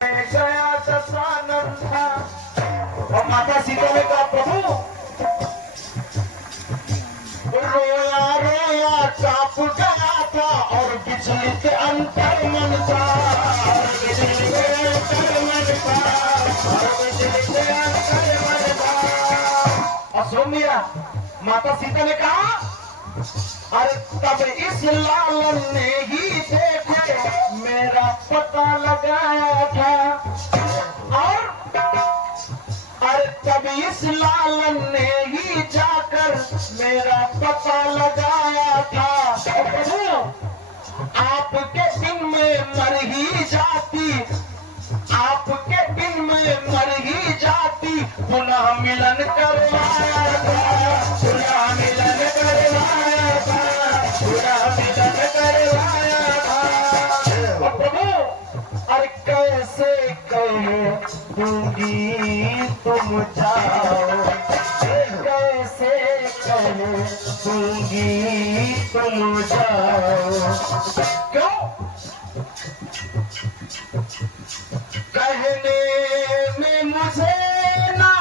गया दशानन था और माता सीता ने कहा प्रभु रोया रोया कांप गया था और बिजली के अंतर मन था, बिजली के अंतर मन था, बिजली के अंतर मन था। और सुन लिया माता सीता ने कहा अरे तब इस लालन ने ही देखे मेरा पता लगाया था, और अरे तब इस लालन ने ही जाकर मेरा पता लगाया था। आपके दिन में मर ही जाती, आपके दिन में मर ही जाती, पुनः मिलन करवाया था, पुनः मिलन करवाया था, पुनः मिलन करवाया था। प्रभु अरे कैसे कहे दूंगी तुम जाओ, कैसे कहे दूंगी तुम जाओ। क्यों कहने में मुझे ना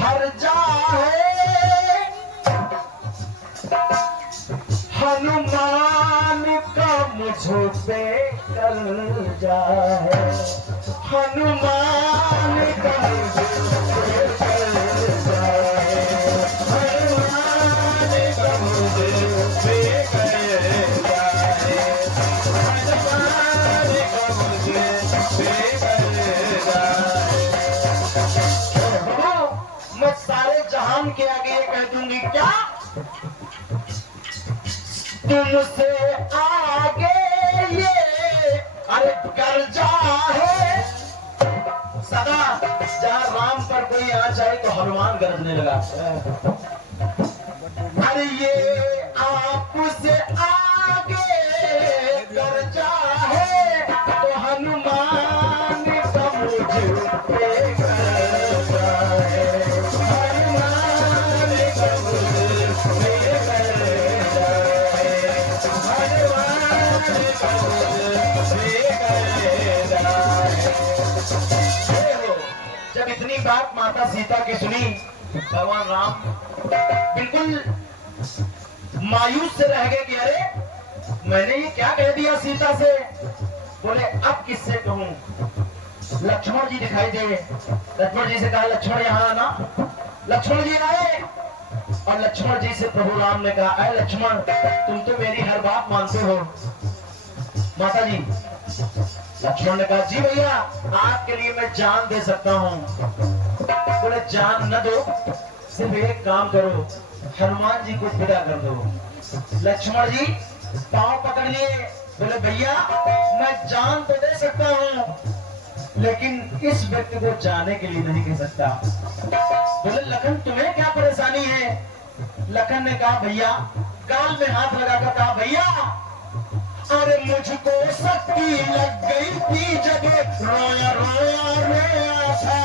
हर्जा है, हनुमान का मुझ पे कर्जा है, हनुमान का मुझ पे कर्जा है, हनुमान का मुझ पे कर्जा है, हनुमान का मुझ पे कर्जा है। मैं सारे जहान के आगे ये कह दूंगी क्या तुमसे आगे ये अरे कर्जा है। सदा जहाँ राम पर कोई आ जाए तो हनुमान गरजने लगा, अरे ये आपसे आगे कर्जा है तो हनुमान का मुझ पे कर्जा है, हनुमान का मुझ पे कर्जा है, हनुमान का मुझ पे कर्जा है। जब इतनी बात माता सीता की सुनी, भगवान राम बिल्कुल मायूस से रह गए कि अरे मैंने ये क्या कह दिया सीता से। बोले अब किससे कहूं। लक्ष्मण जी दिखाई दे, लक्ष्मण जी से कहा लक्ष्मण यहाँ आना। लक्ष्मण जी आए और लक्ष्मण जी से प्रभु राम ने कहा अरे लक्ष्मण तुम तो मेरी हर बात मानते हो। माता जी लक्ष्मण ने कहा जी भैया आपके लिए मैं जान दे सकता हूँ। बोले जान न दो, सिर्फ एक काम करो हनुमान जी को विदा कर दो। लक्ष्मण जी पांव पकड़ लिए, बोले भैया मैं जान तो दे सकता हूँ लेकिन इस व्यक्ति को जाने के लिए नहीं कह सकता। बोले लखन तुम्हें क्या परेशानी है। लखन ने कहा भैया, गाल में हाथ लगाकर कहा भैया अरे मुझको शक्ति लग गई थी जब रोया रोया रोया था।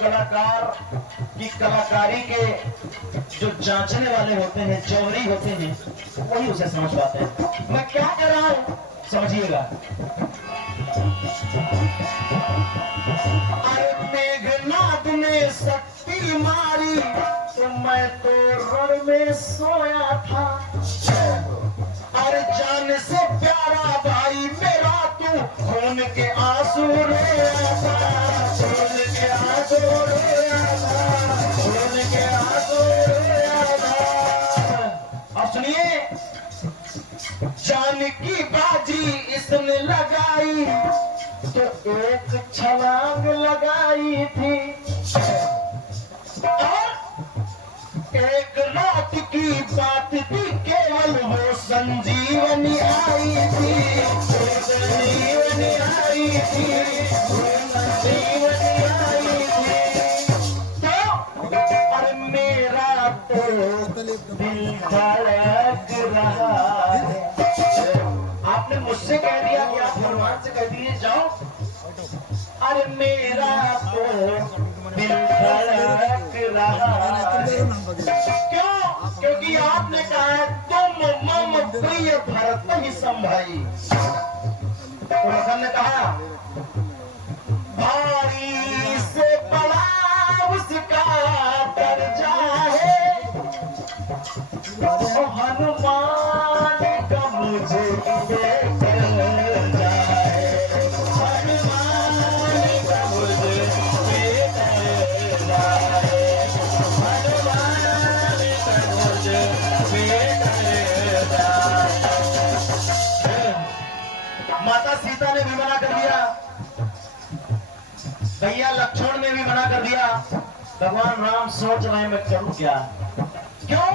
कलाकार की कलाकारी के जो जांचने वाले होते हैं, जौहरी होते हैं, वही उसे समझ पाते हैं। मैं क्या कह रहा हूं समझिएगा। अरे मेघनाद ने शक्ति मारी तो मैं तो रण में सोया था। अरे जान से प्यारा भाई मेरा तू खून के आंसू रोया था, खून के आंसू रोया था, खून के आंसू रोया था। अब सुनिए जान की बाजी इसने लगाई तो एक छलांग लगाई थी और एक रात की बात थी केवल वो संजीवनी आई थी, संजीवनी आई थी, संजीवनी दिल धड़क रहा है। आपने मुझसे कह दिया कि आप हनुमान से कह दीजिए जाओ, अरे मेरा तो दिल धड़क रहा है। क्यों? क्योंकि आपने कहा है तुम मम प्रिय भरत ही संभाई। तो लखन ने कहा भारी से बड़ा उसका दर्जा है, हनुमान का मुझे दर्जा है, हनुमान का मुझे दर्जा है, हनुमान का मुझे दर्जा है। माता सीता ने भी मना कर दिया, भैया लक्ष्मण ने भी मना कर दिया। भगवान राम सोच रहे हैं मैं करूं क्या? क्यों?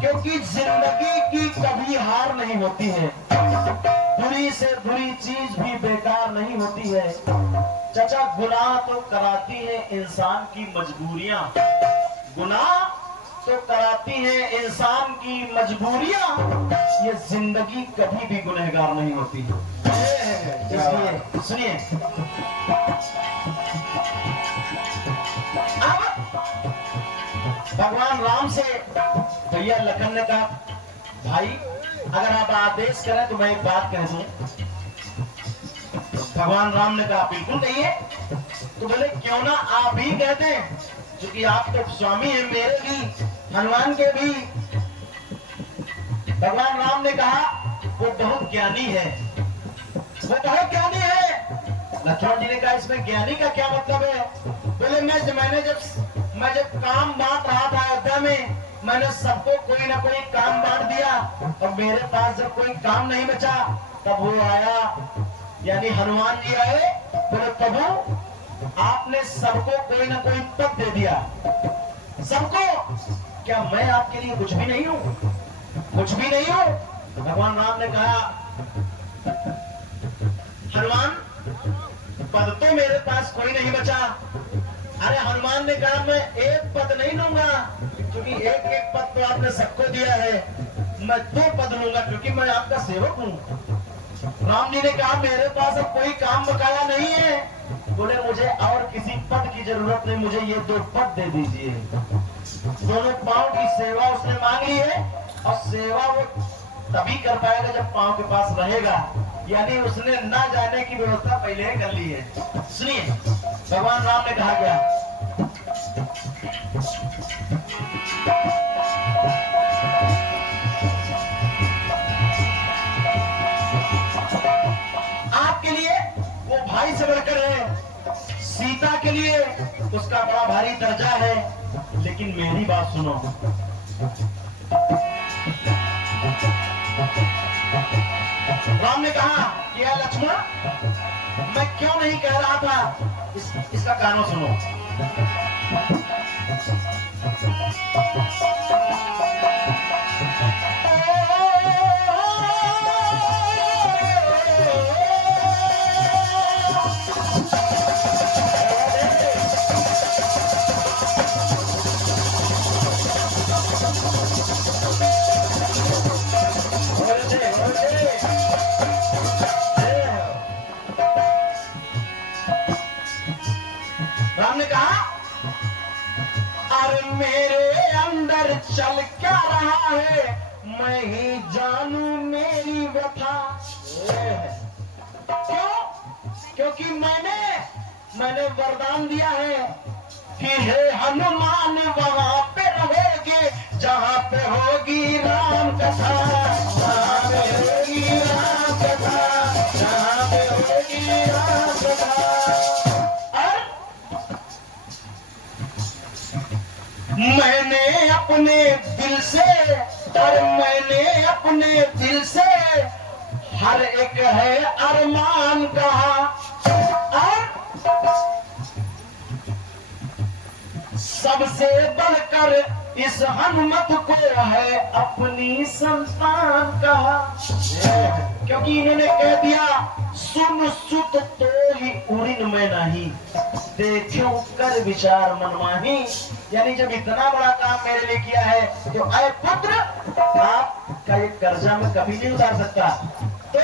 क्योंकि जिंदगी की कभी हार नहीं होती है, बुरी से बुरी चीज भी बेकार नहीं होती है। चाचा गुनाह तो कराती है इंसान की मजबूरियां, गुनाह तो कराती है इंसान की मजबूरियां, ये जिंदगी कभी भी गुनहगार नहीं होती। इसलिए सुनिए, अब भगवान राम से भैया लखन ने कहा भाई अगर आप आदेश करें तो मैं एक बात कह दूं। भगवान राम ने कहा बिल्कुल कहिए। तो बोले क्यों ना आप ही कहते हैं, क्योंकि आप तो स्वामी हैं मेरे भी, हनुमान के भी। भगवान राम ने कहा वो बहुत ज्ञानी है, वो बहुत ज्ञानी है। लक्ष्मण जी ने कहा इसमें ज्ञानी का क्या मतलब है? बोले मैं जब काम बांट रहा था अयोध्या में, मैंने सबको कोई ना कोई काम बांट दिया, और मेरे पास जब कोई काम नहीं बचा तब वो आया, यानी हनुमान जी आए। बोले प्रभु आपने सबको कोई ना कोई पद दे दिया, सबको, क्या मैं आपके लिए कुछ भी नहीं हूं? कुछ भी नहीं हूं। भगवान राम ने कहा हनुमान पद तो मेरे पास कोई नहीं बचा। अरे हनुमान ने कहा मैं एक पद नहीं लूंगा, क्योंकि एक एक पद तो आपने सबको दिया है, मैं 2 पद लूंगा क्योंकि मैं आपका सेवक हूँ। राम जी ने कहा मेरे पास अब कोई काम बकाया नहीं है। बोले मुझे और किसी पद की जरूरत नहीं, मुझे ये 2 पद दे दीजिए। दोनों पांव की सेवा उसने मांग ली है, और सेवा वो तभी कर पाएगा जब पांव के पास रहेगा, यानी उसने ना जाने की व्यवस्था पहले ही कर ली है। सुनिए भगवान राम ने कहा क्या, आपके लिए वो भाई से बढ़कर है, सीता के लिए उसका बड़ा भारी दर्जा है। लेकिन मेरी बात सुनो, राम ने कहा कि लक्ष्मण मैं क्यों नहीं कह रहा था, इसका कानों सुनो। राम ने कहा अरे मेरे अंदर चल क्या रहा है, मैं ही जानू मेरी व्यथा। क्यों? क्योंकि मैंने वरदान दिया है कि हे हनुमान वहां पे रहोगे जहां पे होगी राम कथा, जहां पे होगी राम कथा, जहां पे होगी राम कथा। मैंने अपने दिल से हर एक है अरमान कहा, और सबसे बढ़कर इस हनुमत को है अपनी संतान कहा। क्योंकि इन्होंने कह दिया सुन सुत तो ही उड़िन में नहीं, देखो कर विचार मनमाही, यानी जब इतना बड़ा काम मेरे लिए किया है तो अय पुत्र आपका ये कर्जा मैं कभी नहीं उतार सकता। तो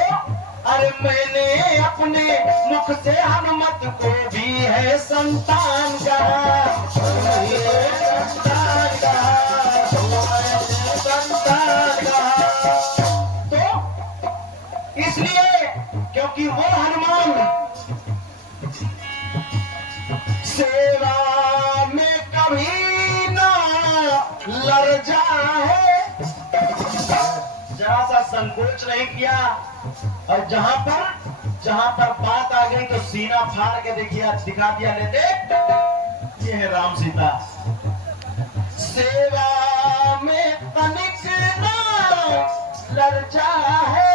अरे मैंने अपने मुख से हनुमत को भी है संतान कहा, संतान कहा, संतान कहा। तो इसलिए क्योंकि वो हनुमान सेवा में कभी ना लर्जा है, जरा सा संकोच नहीं किया, और जहां पर बात आ गई तो सीना फाड़ के देखिए दिखा दिया, लेते ये है राम सीता। सेवा में तनिक ना लर्जा है,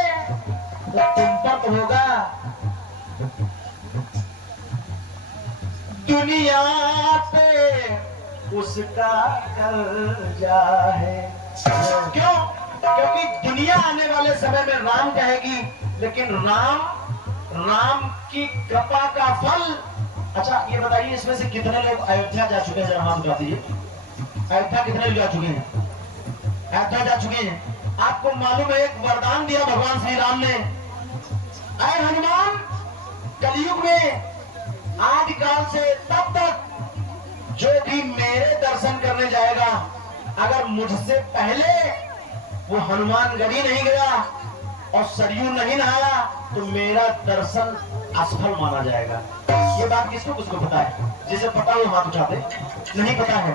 तो तुम पर होगा दुनिया पे उसका कर्जा है। क्यों? क्योंकि दुनिया आने वाले समय में राम कहेगी, लेकिन राम की कृपा का फल। अच्छा ये बताइए इसमें से कितने लोग अयोध्या जा चुके हैं, जरा हाथ उठा दीजिए। अयोध्या कितने लोग जा चुके हैं? अयोध्या जा चुके हैं। आपको मालूम है एक वरदान दिया भगवान श्री राम ने, अय हनुमान कलयुग में आदिकाल से तब तक जो भी मेरे दर्शन करने जाएगा, अगर मुझसे पहले वो हनुमानगढ़ी नहीं गया और सरयू नहीं नहाया तो मेरा दर्शन असफल माना जाएगा। ये बात किसको किसको पता है? जिसे पता हो हाथ उठाते, नहीं पता है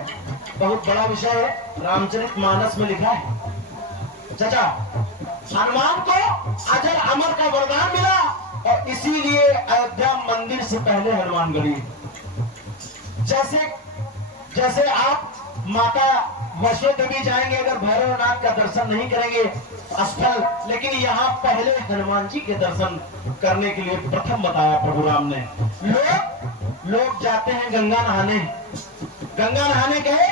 बहुत बड़ा विषय है, रामचरितमानस में लिखा है। चाचा हनुमान को अजर अमर का वरदान मिला और इसीलिए अयोध्या मंदिर से पहले हनुमानगढ़ी। जैसे आप माता वैष्णो देवी जाएंगे, अगर भैरवनाथ का दर्शन नहीं करेंगे असफल, लेकिन यहाँ पहले हनुमान जी के दर्शन करने के लिए प्रथम बताया प्रभु राम ने। लोग जाते हैं गंगा नहाने गए,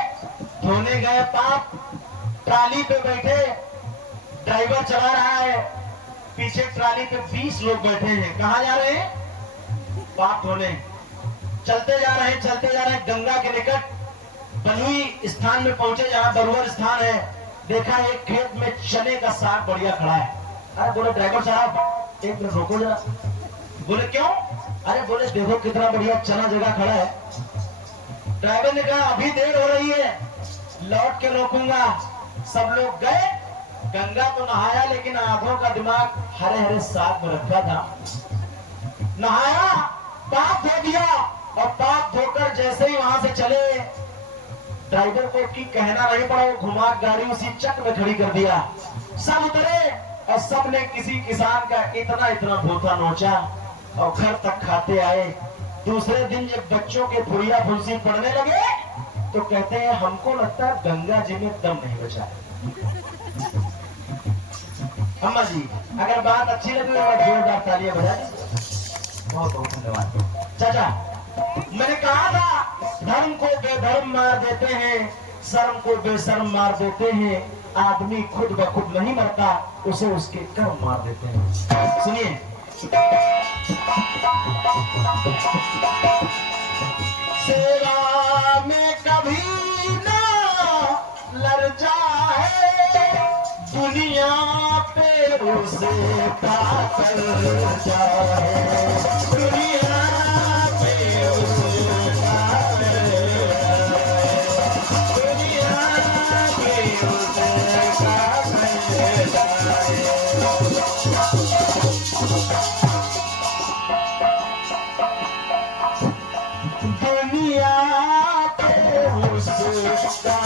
धोने गए पाप, ट्राली पे बैठे, ड्राइवर चला रहा है, पीछे ट्राली पे 20 लोग बैठे हैं, कहाँ जा रहे हैं? पाप धोने। चलते जा रहे हैं गंगा के निकट बलुई स्थान में पहुंचे, जहां बरुवर स्थान है। देखा एक खेत में चने का साग बढ़िया खड़ा है। अरे बोले ड्राइवर साहब एक मिनट रोको जरा। बोले क्यों? अरे बोले देखो कितना बढ़िया चना जगह खड़ा है। ड्राइवर ने कहा अभी देर हो रही है, लौट के रोकूंगा। सब लोग गए, गंगा तो नहाया, लेकिन आंखों का दिमाग हरे हरे साग में रखा था। नहाया, पाप धो दिया, और पाप धोकर जैसे ही वहां से चले, ड्राइवर को की कहना नहीं पड़ा, वो घुमा गाड़ी उसी चक में खड़ी कर दिया। सब उतरे और सबने किसी किसान का इतना इतना भूथा नोचा और घर तक खाते आए। दूसरे दिन जब बच्चों के फुरिया फुंसी पड़ने लगे तो कहते हैं हमको लगता है गंगा जी में दम नहीं बचा। अम्मा जी अगर बात अच्छी लगी तो जोरदार तालियां बजा दीजिए। बहुत बहुत धन्यवाद। चाचा मैंने कहा था धर्म को बेधर्म मार देते हैं, शर्म को बेशर्म मार देते हैं, आदमी खुद ब खुद नहीं मरता, उसे उसके कर्म मार देते हैं। सुनिए सेवा में कभी ना लर्जा है, दुनिया पे उसे पाकर जाए, दुनिया पे उसे पाकर जाए, दुनिया पे उसे पाकर जाए। दुनिया पे उसका